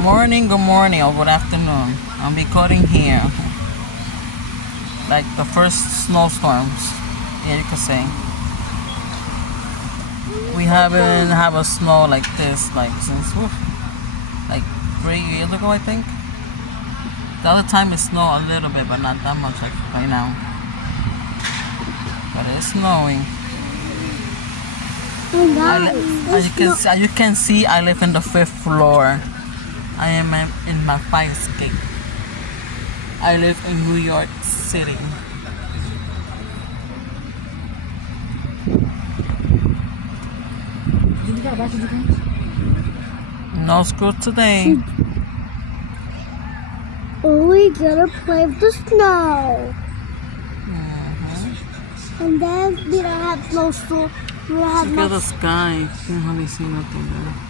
Good morning, or good afternoon. I'm recording here. Like the first snowstorms, yeah, you could say. We haven't had a snow like this, like since, like 3 years ago, I think. The other time it snowed a little bit, but not that much like right now. But it's snowing. Oh guys, As you can see, I live in the 5th floor. I am in my fire escape. I live in New York City. No school today. we gotta play with the snow. And then we don't have no school. We don't have Look no at the sky. You can hardly see nothing there.